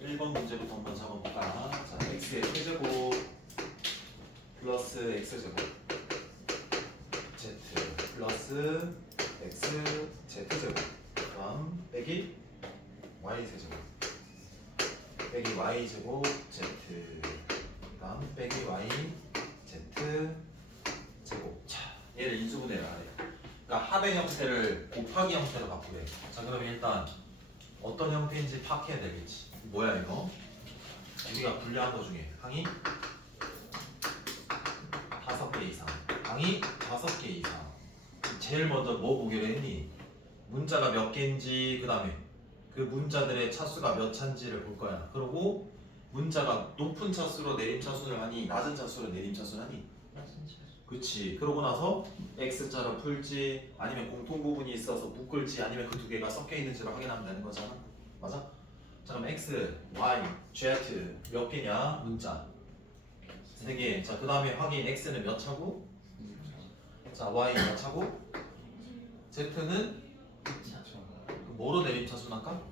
1번 문제부터 한번 잡아볼까? 자, x의 세제곱 플러스 x제곱 z 플러스 x z제곱 다음 빼기 y 세제곱 빼기 y 제곱 z 다음 빼기 y z 제곱. 자, 얘를 인수분해를 하래. 그러니까 합의 형태를 곱하기 형태로 바꾸래. 자, 그럼 일단 어떤 형태인지 파악해야 되겠지. 뭐야 이거? 우리가 분류한 거 중에 항이 5개 이상, 항이 5개 이상. 제일 먼저 뭐 보기로 했니? 문자가 몇 개인지, 그 다음에 그 문자들의 차수가 몇 차인지를 볼 거야. 그리고 문자가 높은 차수로 내림 차수를 하니 낮은 차수로 내림 차수를 하니? 그치. 그러고 나서 x자로 풀지 아니면 공통 부분이 있어서 묶을지 아니면 그 두 개가 섞여 있는지를 확인하면 되는 거잖아. 맞아? 자, 그럼 x, y, z 몇 개냐? 문자 3개. 자, 그 다음에 확인. x는 몇 차고? 자, y 몇 차고? z는 뭐로 내림 차수 할까?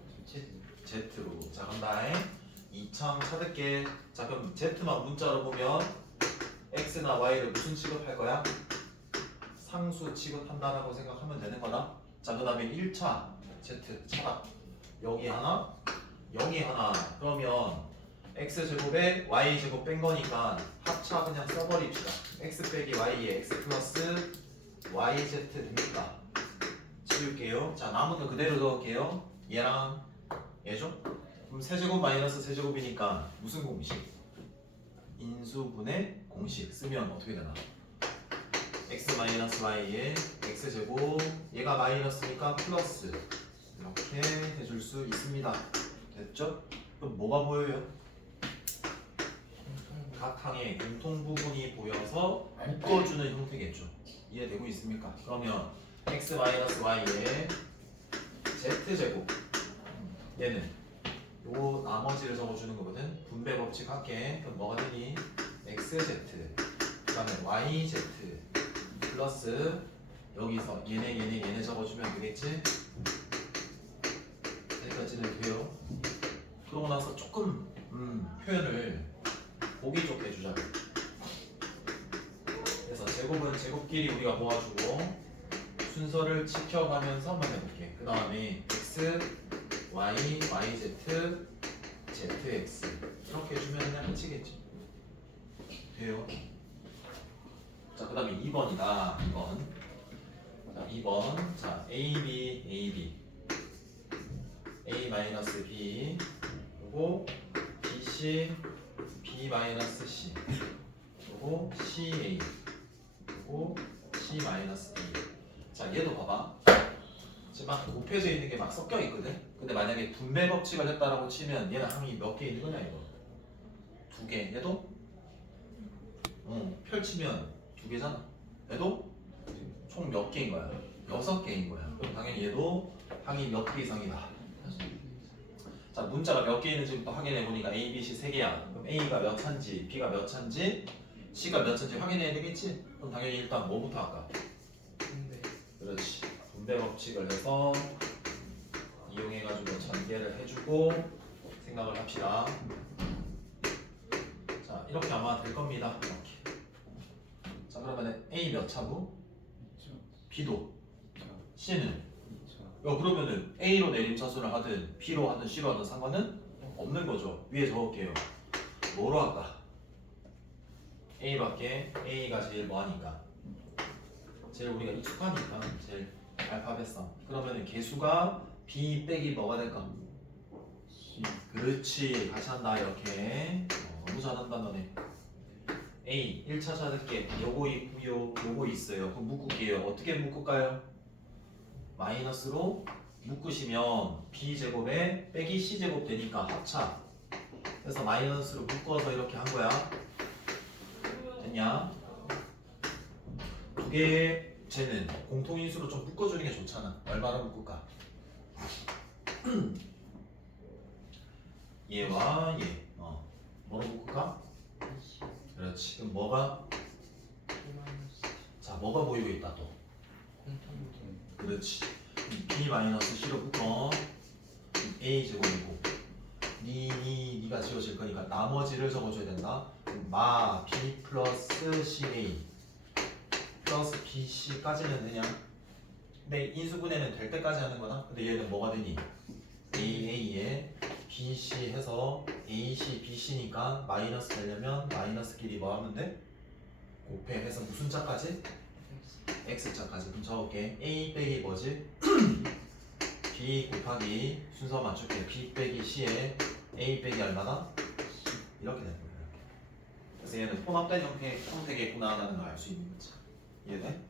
Z로. 자, 그럼 다에 2참 찾을게. 자, 그럼 Z만 문자로 보면 X나 Y를 무슨 취급할 거야? 상수 취급한다라고 생각하면 되는 거다. 자, 그 다음에 1차 Z 차다. 여기 하나, 여기 하나. 그러면 X제곱에 Y제곱 뺀 거니까 합차 그냥 써버립시다. X 빼기 Y에 X 플러스 YZ 됩니까? 지울게요. 자, 나머지는 그대로 넣을게요. 얘랑 얘죠? 그럼 세제곱 마이너스 세제곱이니까 무슨 공식? 인수분해 공식 쓰면 어떻게 되나? x 마이너스 y에 x제곱, 얘가 마이너스니까 플러스, 이렇게 해줄 수 있습니다. 됐죠? 그럼 뭐가 보여요? 각 항의 공통 부분이 보여서 묶어주는 형태겠죠. 이해되고 있습니까? 그러면 x 마이너스 y에 z제곱, 얘는 요 나머지를 적어주는 거거든. 분배 법칙 할게. 그럼 뭐가 되니? xz 그 다음에 yz 플러스 여기서 얘네 적어주면 되겠지? 여기까지는 돼요. 그러고 나서 조금 표현을 보기 좋게 해주자. 그래서 제곱은 제곱끼리 우리가 모아주고 순서를 지켜가면서 한번 해볼게. 그 다음에 x, y, yz, zx 이렇게 해주면 그냥 끝이겠지. 돼요. 자, 그 다음에 2번이다. 2번. 자, 2번. 자, AB, AB. A 마이너스 B. 그리고 BC, B 마이너스 C. 그리고 CA. 그리고 C 마이너스 A. 자, 얘도 봐봐. 지금 막 곱해져 있는 게 막 섞여 있거든. 근데 만약에 분배 법칙을 했다라고 치면 얘는 항이 몇 개 있는 거냐 이거? 2개. 얘도? 펼치면 2개잖아. 얘도 총 몇 개인 거야? 6개인 거야. 그럼 당연히 얘도 항이 몇 개 이상이다. 자, 문자가 몇 개 있는지부터 확인해 보니까 A, B, C 3개야. 그럼 A가 몇 차인지, B가 몇 차인지, C가 몇 차인지 확인해야 되겠지? 그럼 당연히 일단 뭐부터 할까? 그렇지. 분배 법칙을 해서 이용해가지고 전개를 해주고 생각을 합시다. 자, 이렇게 아마 될 겁니다. 이렇게. 자, 그러면 A 몇 차고? B도. C는? 그러면은 A로 내림 차수를 하든 B로 하든 C로 하든 상관은 없는 거죠. 위에 적을게요. 뭐로 할까? A밖에 A가 제일 뭐하니까? 제일 우리가 익숙하니까 제일 알파벳상. 그러면은 개수가 B 빼기 뭐가 될까? C. 그렇지. 같이 한다 이렇게. 너무 잘한다 너네. A 1차 찾을게. 요거 있고요. 요거 있어요. 그럼 묶을게요. 어떻게 묶을까요? 마이너스로 묶으시면 B제곱에 빼기 C제곱 되니까 합차. 그래서 마이너스로 묶어서 이렇게 한 거야. 됐냐? 두 개의 쟤는 공통인수로 좀 묶어주는 게 좋잖아. 얼마나 묶을까? 얘와 얘. 뭐로 묶을까? 그렇지. 그럼 뭐가? 자, 뭐가 보이고 있다 또? 그렇지. b 마이너스 c로 묶어 a 제곱이고 니가 지워질 거니까 나머지를 적어줘야 된다. 마 b 플러스 ca 플러스 bc까지는 되냐? 근데 인수분해는 될 때까지 하는 거다. 근데 얘는 뭐가 되니? AA에 BC 해서 AC, BC니까 마이너스 되려면 마이너스끼리 뭐 하면 돼? 곱해해서 무슨 자까지? X자까지. 그럼 적을게. A 빼기 뭐지? B 곱하기 순서 맞출게. B 빼기 C에 A 빼기 얼마다? 이렇게 되는 거야. 그래서 얘는 혼합된 형태겠구나라는 걸 알 수 있는 거지. 이해돼?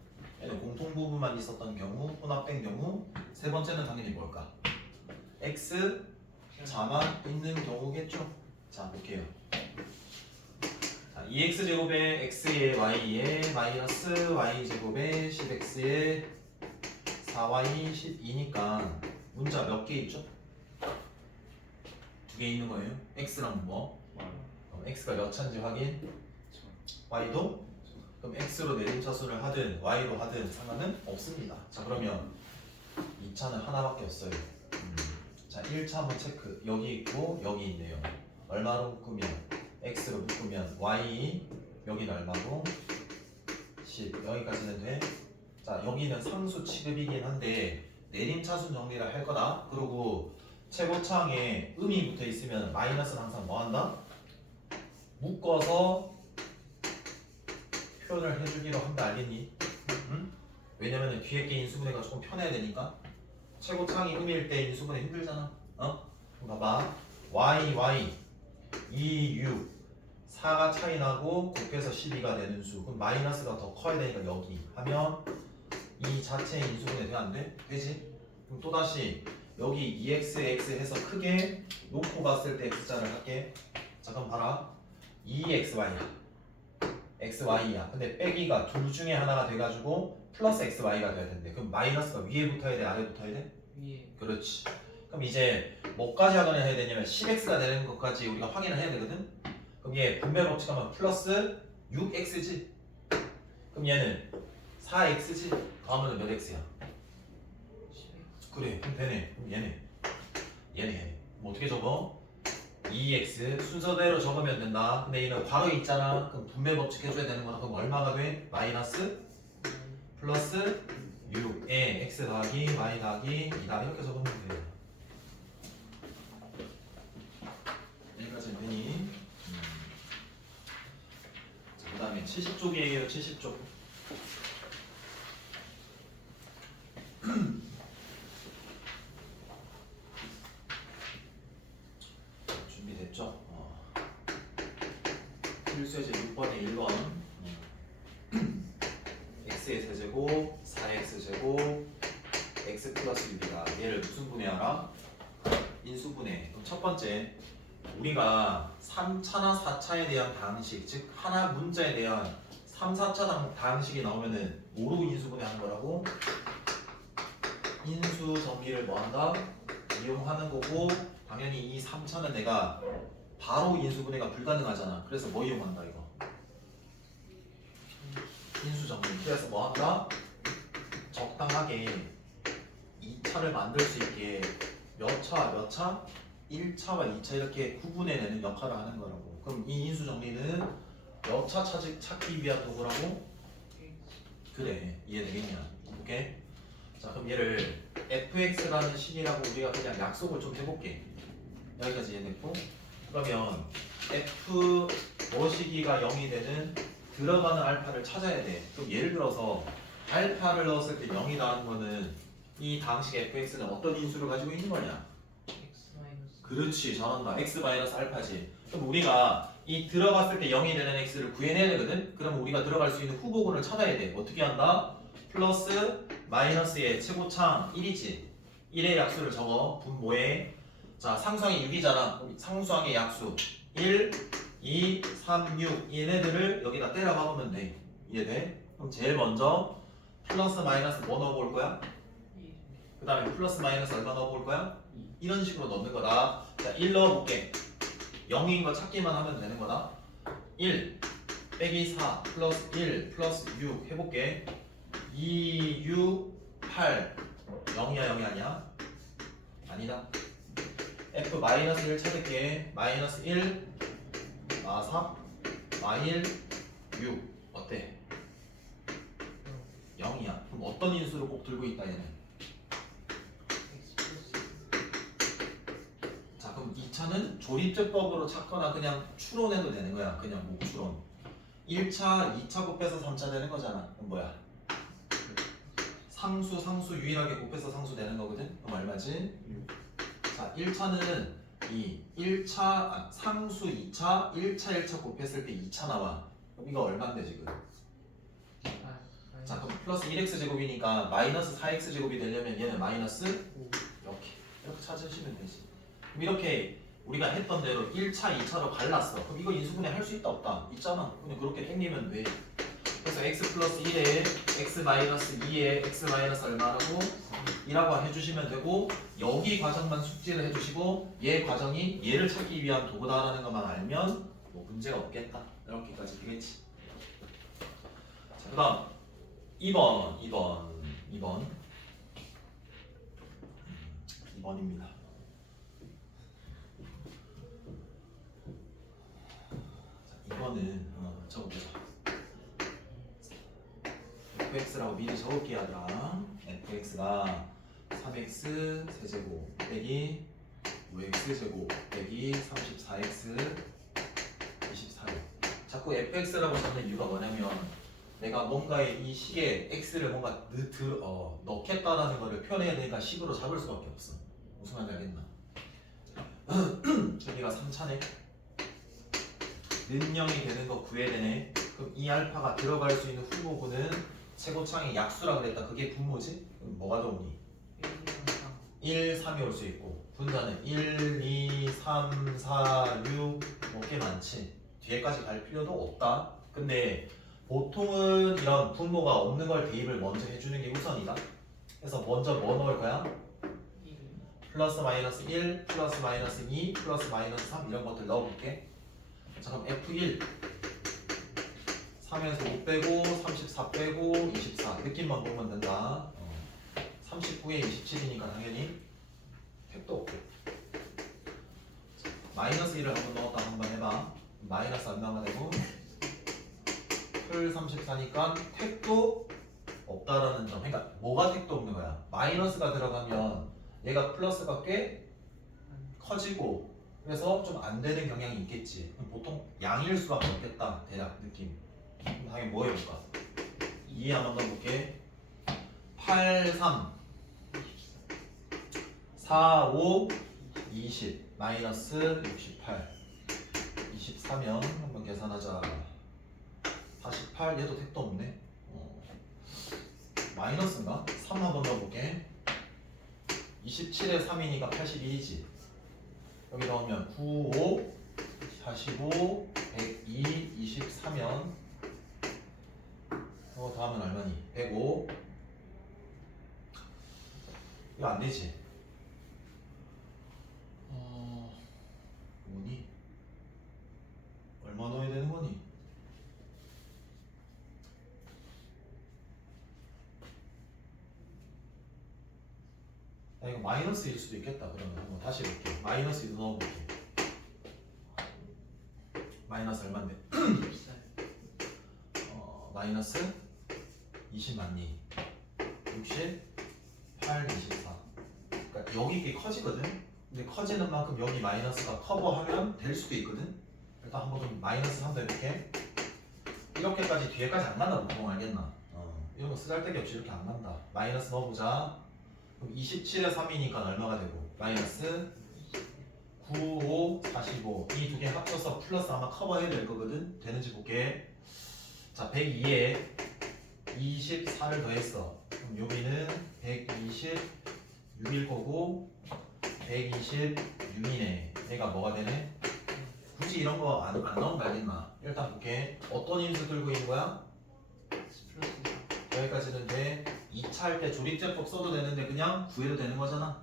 얘는 공통 부분만 있었던 경우, 혼합된 경우. 세 번째는 당연히 뭘까? X 자만 있는 경우겠죠. 자 볼게요. 자, 2x제곱에 x에 y에 마이너스 y제곱에 10x에 4y 12니까 문자 몇 개 있죠? 두 개 있는 거예요. x랑 뭐? x가 몇 차인지 확인. y도? 그럼 x로 내림차수를 하든 y로 하든 상관은 없습니다. 자 그러면 2차는 하나밖에 없어요. 자 1차 한번 체크. 여기 있고 여기 있네요. 얼마로 묶으면 x로 묶으면 y 여기는 얼마고 10 여기까지는 돼. 자 여기는 상수 취급이긴 한데 내림차순 정리를 할 거다. 그리고 최고차항에 음이 붙어 있으면 마이너스는 항상 뭐 한다? 묶어서 표현을 해주기로 한 거 알겠니? 응? 왜냐면은 뒤에 게 인수분해가 조금 편해야 되니까. 최고차항이 음일 때 인수분해 힘들잖아. 어? 그럼 봐봐. y 2, 6 4가 차이 나고 곱해서 12가 되는 수. 그럼 마이너스가 더 커야 되니까 여기 하면 이 자체의 인수분해 돼? 안 돼? 되지? 그럼 또다시 여기 2x, x 해서 크게 놓고 봤을 때 x자를 할게. 자 그럼 봐라. 2xy야. xy야. 근데 빼기가 둘 중에 하나가 돼가지고 플러스 xy가 돼야 된대. 그럼 마이너스가 위에 붙어야 돼? 아래 붙어야 돼? 위에. 그렇지. 그럼 이제 뭐까지 하거나 해야 되냐면 10x가 되는 것까지 우리가 확인을 해야 되거든. 그럼 얘 분배 법칙하면 플러스 6x지. 그럼 얘는 4x지. 더하면 몇 x야? 10x. 그래. 그럼 되네. 그럼 얘네. 뭐 어떻게 적어? 2x 순서대로 적으면 된다. 근데 얘는 괄호 있잖아. 그럼 분배 법칙 해줘야 되는 거야. 그럼 얼마가 돼? 마이너스 플러스 6에 x 더하기 y 더하기 2다. 이렇게 적으면 돼. 여기까지는 되니? 자, 그 다음에 70쪽이에요. 70쪽. 준비됐죠? 필수예제 6번에 1번 x의 세제곱 4x제곱 x 플러스 6이다. 얘를 무슨 분해하라? 인수분해. 그럼 첫 번째 우리가 3차나 4차에 대한 방식, 즉 하나 문자에 대한 3, 4차 방식이 나오면은 뭐로 인수분해하는 거라고? 인수 정리를 뭐한다? 이용하는 거고, 당연히 이 3차는 내가 바로 인수분해가 불가능하잖아. 그래서 뭐 이용한다 이거? 인수 정리. 그래서 뭐한다? 적당하게 2차를 만들 수 있게 몇 차, 몇 차? 1차와 2차 이렇게 구분해내는 역할을 하는 거라고. 그럼 이 인수 정리는 몇 차 찾기 위한 도구라고? 그래, 이해되겠냐? 오케이? 자 그럼 얘를 fx라는 식이라고 우리가 그냥 약속을 좀 해볼게. 여기까지 이해됐고, 그러면 f 뭐시기가 0이 되는 들어가는 알파를 찾아야 돼. 그럼 예를 들어서 알파를 넣었을 때 0이 나는 거는 이 당식 fx는 어떤 인수를 가지고 있는 거냐? x 마이너스. 그렇지, 잘한다. x 마이너스 알파지. 그럼 우리가 이 들어갔을 때 0이 되는 x를 구해내야 되거든. 그럼 우리가 들어갈 수 있는 후보군을 찾아야 돼. 어떻게 한다? 플러스 마이너스의 최고차항 1이지. 1의 약수를 적어. 분모에. 자 상수항이 6이잖아. 그럼 상수항의 약수 1, 2, 3, 6 얘네들을 여기다 때려 박으면 돼. 이해돼? 그럼 제일 먼저 플러스 마이너스 뭐 넣어볼 거야? 그 다음에 플러스 마이너스 얼마 넣어볼 거야? 이런 식으로 넣는 거다. 자 1 넣어볼게. 0인 거 찾기만 하면 되는 거다. 1 빼기 4 플러스 1 플러스 6 해볼게. 2, 6, 8 0이야 0이 아니야? 아니다. f-1 찾을게. 마이너스 1 마3 마1 6 어때? 0이야. 그럼 어떤 인수를 꼭 들고 있다 얘는? X 플러스 자 그럼 2차는 조립제법으로 찾거나 그냥 추론해도 되는 거야. 그냥 목추론. 1차, 2차 곱해서 3차 되는 거잖아. 그럼 뭐야? 상수 유일하게 곱해서 상수 되는 거거든? 그럼 얼마지? 6. 자 1차는 이 1차, 상수 2차, 1차 곱했을 때 2차 나와. 그럼 이거 얼마인데 지금? 자 그럼 플러스 1x 제곱이니까 마이너스 4x 제곱이 되려면 얘는 마이너스 이렇게 찾으시면 되지. 그럼 이렇게 우리가 했던 대로 1차, 2차로 갈랐어. 그럼 이거 인수분해 할 수 있다 없다? 있잖아. 그냥 그렇게 땡기면 돼. 그래서 x 플러스 1에 x 마이너스 2에 x 마이너스 얼마라고? 2라고 해주시면 되고 여기 과정만 숙지를 해주시고 얘 과정이 얘를 찾기 위한 도구다라는 것만 알면 뭐 문제가 없겠다. 이렇게까지 되겠지. 자 그다음 2번입니다. 자, 2번은 적어보자. fx라고 미리 적을게 하더라. fx가 3x 세제곱 빼기 5x 제곱 빼기 34x 24요. 자꾸 fx라고 적는 이유가 뭐냐면 내가 뭔가에 이 식에 x를 뭔가 넣겠다라는 거를 표현해야 되니까 식으로 잡을 수밖에 없어. 무슨 말인지 알겠나? 여기가 3차네. 는 0이 되는 거 구해야 되네. 그럼 이 알파가 들어갈 수 있는 후보군은 최고창의 약수라 그랬다. 그게 분모지? 그럼 뭐가 더 오니? 1, 3이 올 수 있고 분자는 1, 2, 3, 4, 6 뭐 꽤 많지. 뒤에까지 갈 필요도 없다. 근데 보통은 이런 분모가 없는 걸 대입을 먼저 해주는 게 우선이다. 그래서 먼저 뭐 넣을 거야? 플러스 마이너스 1, 플러스 마이너스 2, 플러스 마이너스 3 이런 것들 넣어볼게. 자 그럼 F1 3에서 5 빼고 34 빼고 24 느낌만 보면 된다. 39에 27이니까 당연히 택도 없고. 마이너스 1을 한번 넣었다 한번 해봐. 마이너스 얼마가 되고 풀 34니까 택도 없다라는 점. 그러니까 뭐가 택도 없는 거야? 마이너스가 들어가면 얘가 플러스가 꽤 커지고 그래서 좀 안 되는 경향이 있겠지. 그럼 보통 양일 수밖에 없겠다. 대략 느낌. 그럼 당연히 뭐 해볼까? 2 한번 넣어볼게. 8, 3 4, 5 20 마이너스 68 24면 한번 계산하자. 48 얘도 택도 없네. 마이너스인가? 3 한번 넣어볼게. 27에 3이니까 81이지. 여기 넣으면 9, 5, 45, 102, 24면 다음은 얼마니? 105. 이거 안 되지? 뭐니? 얼마 넣어야 되는 거니? 이거 마이너스일 수도 있겠다. 그러면 한번 다시 해볼게. 마이너스 2도 넣어볼게. 마이너스 얼마인데? 마이너스 20 맞니? 68, 24. 그러니까 여기 게 커지거든? 근데 커지는 만큼 여기 마이너스가 커버하면 될 수도 있거든? 일단 한번 좀 마이너스 3도 해볼게. 이렇게까지 뒤에까지 안 간다. 보통 알겠나? 이런 거 쓰잘데기 없이 이렇게 안 간다. 마이너스 넣어보자. 그럼 27에 3이니까 얼마가 되고? 마이너스 9, 5, 45 이 두 개 합쳐서 플러스 아마 커버해야 될 거거든? 되는지 볼게. 자 102에 24를 더했어. 그럼 여기는 126일 거고 126이네. 얘가 뭐가 되네? 굳이 이런 거 안 넣으면 알겠나? 일단 볼게. 어떤 인수 들고 있는 거야? 여기까지는 돼. 2차 할 때 조립제법 써도 되는데 그냥 구해도 되는 거잖아.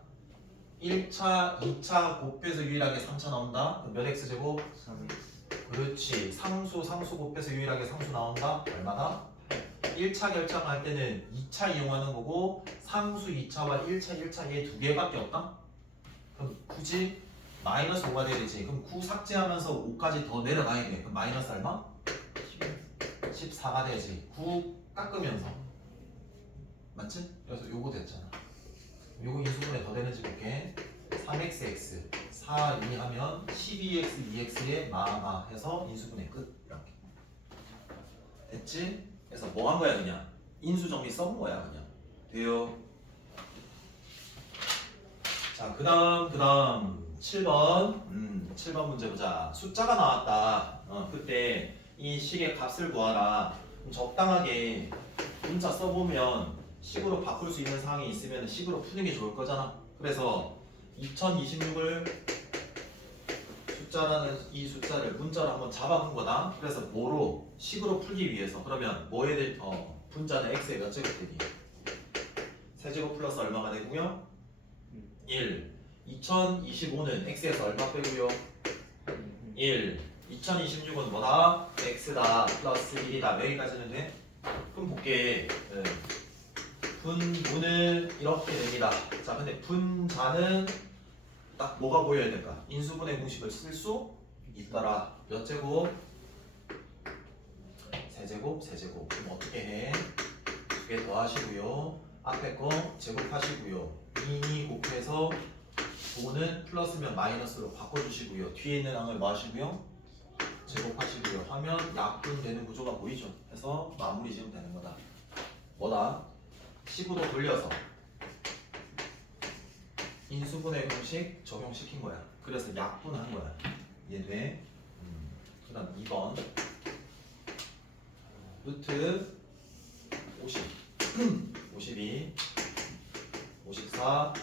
1차, 2차 곱해서 유일하게 3차 나온다. 그럼 몇 x제곱? 3x 그렇지. 상수 곱해서 유일하게 상수 나온다. 얼마다? 1차 결정할 때는 2차 이용하는 거고 상수 2차와 1차 1차에 두 개밖에 없다? 그럼 굳이 마이너스 5가 돼야 되지. 그럼 9 삭제하면서 5까지 더 내려가야 돼. 그럼 마이너스 얼마? 14가 돼야지. 9 깎으면서 맞지? 그래서 요거 됐잖아. 요거 인수분해 더 되는지 볼게. 3xx 4 2하면 12x 2x에 마마 해서 인수분해 끝. 이렇게 됐지? 그래서 뭐 한 거야 그냥 인수 정리 써본 거야 그냥. 돼요. 자 그다음 7번 7번 문제 보자. 숫자가 나왔다. 그때 이 식의 값을 구하라. 적당하게 문자 써보면 식으로 바꿀 수 있는 상황이 있으면 식으로 푸는 게 좋을 거잖아. 그래서 2026을 숫자라는 이 숫자를 문자로 한번 잡아본 거다. 그래서 뭐로 식으로 풀기 위해서 그러면 뭐에 대해 분자는 x의 몇 제곱 되기? 세제곱 플러스 얼마가 되고요? 1. 2025는 x에서 얼마 빼고요? 1. 2026은 뭐다? x다 플러스 1이다. 여기까지는 돼? 그럼 볼게. 분모는 이렇게 됩니다. 자, 근데 분자는 딱 뭐가 보여야 될까? 인수분해 공식을 쓸 수 있더라. 몇 제곱? 세제곱, 세제곱. 그럼 어떻게 해? 두 개 더 하시고요. 앞에 거 제곱하시고요. 2 곱해서 5는 플러스면 마이너스로 바꿔주시고요. 뒤에 있는 항을 뭐 하시고요? 제곱하시고요. 하면 약분되는 구조가 보이죠? 해서 마무리 지으면 되는 거다. 뭐다? 10으로 돌려서 인수분해 공식 적용시킨 거야. 그래서 약분한 거야. 이해돼? 그 다음 2번 루트 50 52 54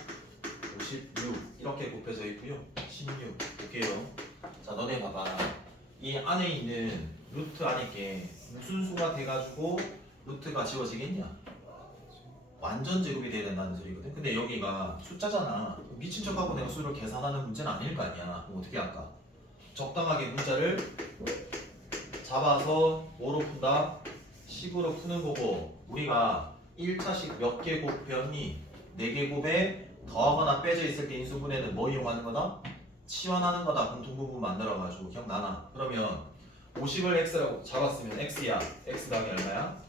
56 이렇게 곱해져 있고요. 16 볼게요. 자 너네 봐봐. 이 안에 있는 루트 안에 게 무슨 수가 돼가지고 루트가 지워지겠냐? 완전 제곱이 돼야 된다는 소리거든. 근데 여기가 숫자잖아. 미친 척하고 내가 수를 계산하는 문제는 아닐 거 아니야. 그럼 어떻게 할까? 적당하게 문자를 잡아서 뭐로 푼다? 식으로 푸는 거고 우리가 1차식 몇 개 곱변이 4개 곱에 더하거나 빼져 있을 때 인수분해는 뭐 이용하는 거다? 치환하는 거다. 공통부분 만들어가지고 기억나나? 그러면 50을 x라고 잡았으면 x야. x 더하기 얼마야?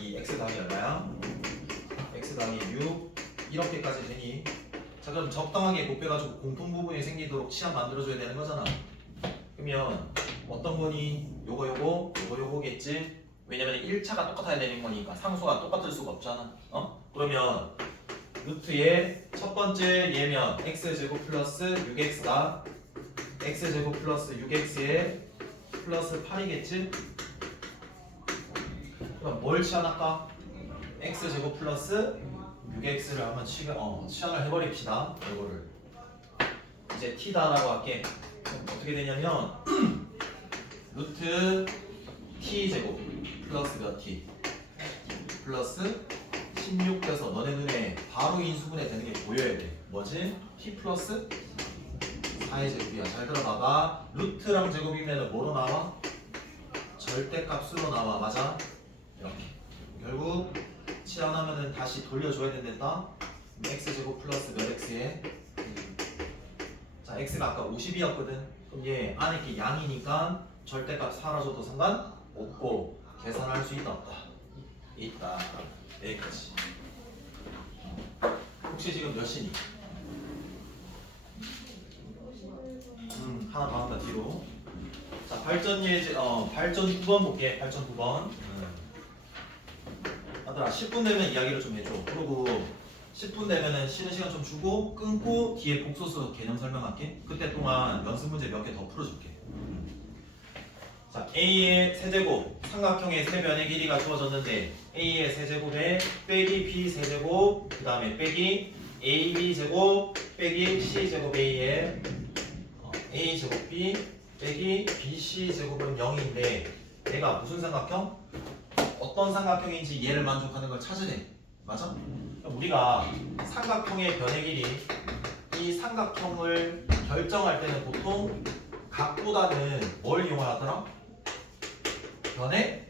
이 x 더하기 얼마야? x 더하기 6 이렇게까지 되니 자 그럼 적당하게 곱해가지고 공통부분이 생기도록 치환 만들어줘야 되는 거잖아. 그러면 어떤 거니? 요거겠지? 왜냐면 1차가 똑같아야 되는 거니까 상수가 똑같을 수가 없잖아. 그러면 루트의 첫 번째 얘면 x제곱 플러스 6x가 x제곱 플러스 6x에 플러스 8이겠지? 그럼 뭘 치환할까? x제곱 플러스 6x를 한번 치환을 해버립시다. 이거를 이제 t다라고 할게. 그럼 어떻게 되냐면 루트 t제곱 플러스 몇 t 플러스 16 돼서 너네 눈에 바로 인수분해 되는 게 보여야 돼. 뭐지? t 플러스 4의 제곱이야. 잘 들어봐봐. 루트랑 제곱이면 뭐로 나와? 절대값으로 나와. 맞아? 이렇게 결국 치환하면은 다시 돌려줘야 된다. x제곱 플러스 몇 x에 자 x가 아까 50이었거든. 그럼 얘 안에 게 양이니까 절대값 사라져도 상관없고 계산할 수 있다 없다? 있다. 여기까지. 혹시 지금 몇 시니? 하나 더 한다 뒤로. 자 발전 예제 발전 9번 볼게. 발전 9번. 아들아 10분 되면 이야기를 좀 해줘. 그리고 10분 되면은 쉬는 시간 좀 주고 끊고 뒤에 복소수 개념 설명할게. 그때 동안 연습 문제 몇 개 더 풀어줄게. 자 A의 세제곱 삼각형의 세변의 길이가 주어졌는데 A의 세제곱에 빼기 B 세제곱 그 다음에 빼기 AB 제곱 빼기 C 제곱 A의 A 제곱 B 빼기 BC 제곱은 0인데 얘가 무슨 삼각형? 어떤 삼각형인지 얘를 만족하는 걸 찾으래. 맞아? 우리가 삼각형의 변의 길이 이 삼각형을 결정할 때는 보통 각보다는 뭘 이용하더라? 변의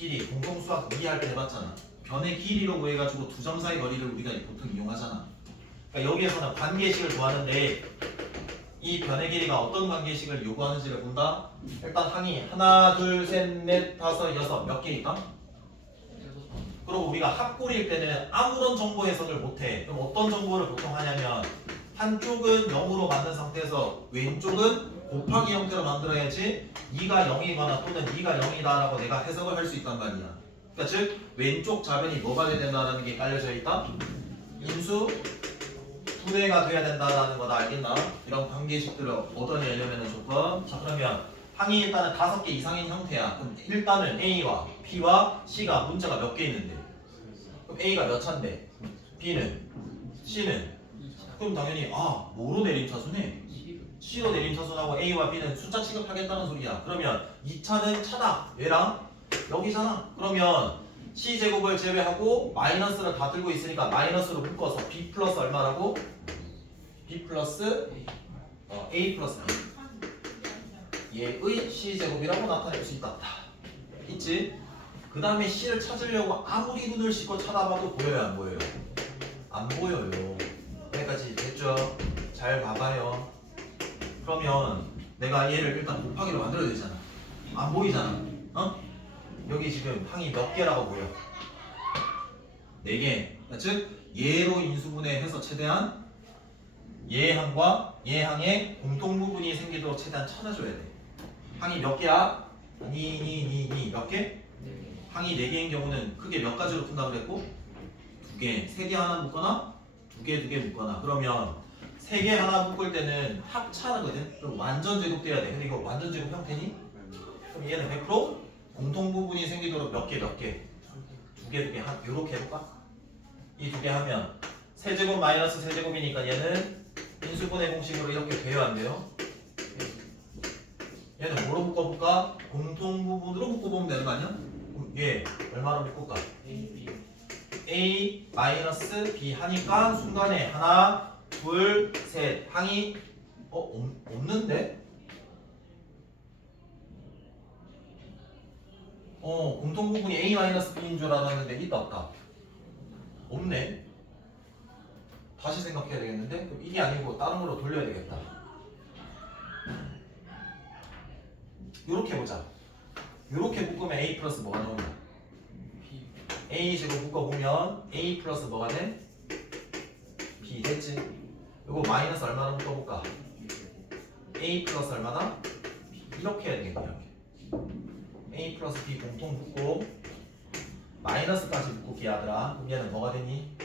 길이 공통수학 2 할 때 해봤잖아. 변의 길이로 구해가지고 두 점 사이 거리를 우리가 보통 이용하잖아. 그러니까 여기에서는 관계식을 구하는데 이 변의 길이가 어떤 관계식을 요구하는지를 본다. 일단 항이 하나, 둘, 셋, 넷, 다섯, 여섯 몇 개 있다? 그리고 우리가 합골일 때는 아무런 정보 해석을 못해. 그럼 어떤 정보를 보통 하냐면 한쪽은 0으로 만든 상태에서 왼쪽은 곱하기 형태로 만들어야지 2가 0이거나 또는 2가 0이다 라고 내가 해석을 할 수 있단 말이야. 그러니까 즉 왼쪽 좌변이 뭐가 돼야 된다라는 게 깔려져 있다. 인수 분해가 돼야 된다라는 거다. 알겠나? 이런 관계식들을 얻어내려면 조건. 자 그러면 항이 일단은 5개 이상인 형태야. 그럼 일단은 A와 B와 C가 문자가 몇 개 있는데? 그럼 A가 몇 차인데? B는? C는? 그럼 당연히 뭐로 내림차순해? C로 내림차순하고 A와 B는 숫자 취급하겠다는 소리야. 그러면 2차는 차다. 얘랑 여기잖아. 그러면 C제곱을 제외하고 마이너스를 다 들고 있으니까 마이너스로 묶어서 B 플러스 얼마라고? B 플러스 A 플러스 B 얘의 C제곱이라고 나타낼 수 있다. 있지? 그 다음에 C를 찾으려고 아무리 눈을 씻고 찾아봐도 보여요 안 보여요? 안 보여요. 여기까지 됐죠? 잘 봐봐요. 그러면 내가 얘를 일단 곱하기로 만들어야 되잖아. 안 보이잖아. 여기 지금 항이 몇 개라고 보여? 4개. 즉 얘로 인수분해해서 최대한 얘 항과 얘 항의 공통부분이 생기도록 최대한 찾아줘야 돼. 항이 몇 개야? 몇 개? 항이 4개인 경우는 크게 몇 가지로 푼다고 그랬고 2개, 3개 하나 묶거나 2개 묶거나. 그러면 3개 하나 묶을 때는 합차거든. 그럼 완전 제곱돼야 돼. 근데 이거 완전 제곱 형태니? 그럼 얘는 100% 공통부분이 생기도록 몇 개? 2개 요렇게 해볼까? 이 2개 하면 세제곱 마이너스 세제곱이니까 얘는 인수분해 공식으로 이렇게 돼요 안 돼요? 얘는 뭐로 묶어볼까? 공통부분으로 묶어보면 되는 거 아니야? 그럼 얘 얼마로 묶을까? A 마이너스 B 하니까 순간에 하나 둘 셋 항이 없는데? 공통부분이 A 마이너스 B인 줄 알았는데 있다 없다? 없네. 다시 생각해야 되겠는데? 그럼 이게 아니고 다른 걸로 돌려야 되겠다. 요렇게 보자. 요렇게 묶으면 A 플러스 뭐가 나온다? A 제곱 묶어보면 A 플러스 뭐가 돼? B 됐지? 요거 마이너스 얼마나 묶어볼까? A 플러스 얼마나? 이렇게 해야 되겠네. 이렇게 A 플러스 B 공통 묶고 마이너스까지 묶을게 얘들아. 그럼 얘는 뭐가 되니?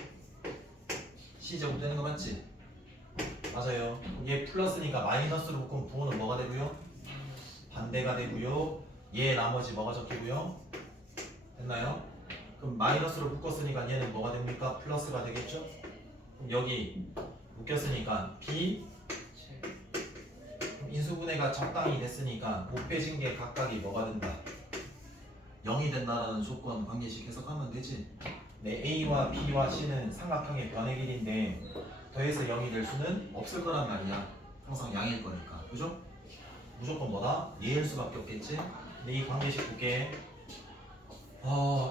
C제곱 되는 거 맞지? 맞아요. 얘 플러스니까 마이너스로 묶으면 부호는 뭐가 되고요? 반대가 되고요. 얘 나머지 뭐가 적히고요? 됐나요? 그럼 마이너스로 묶었으니까 얘는 뭐가 됩니까? 플러스가 되겠죠? 그럼 여기 묶였으니까 B 그럼 인수분해가 적당히 됐으니까 곱해진 게 각각이 뭐가 된다? 0이 된다라는 조건 관계식 해석하면 되지. 네, A와 B와 C는 삼각형의 변의 길이인데 더해서 0이 될 수는 없을 거란 말이야. 항상 양일 거니까. 그죠? 무조건 뭐다? 얘일 수밖에 없겠지? 근데 이 관계식 볼게.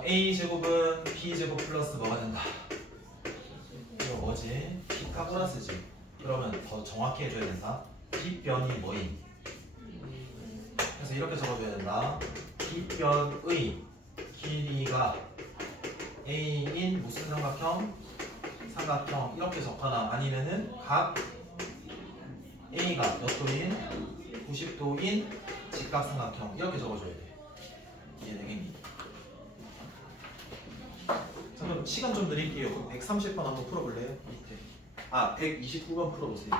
A제곱은 B제곱 플러스 뭐가 된다? 이거 뭐지? B가 플러스지. 그러면 더 정확히 해줘야 된다. B변이 뭐임? 그래서 이렇게 적어줘야 된다. B변의 길이가 A인 무슨 삼각형? 삼각형 이렇게 적거나 아니면은 각 A가 몇 도인? 90도인 직각삼각형 이렇게 적어줘야 돼. 이해되겠니? 자 그럼 시간 좀 드릴게요. 그럼 130번 한번 풀어볼래요? 밑에 129번 풀어보세요.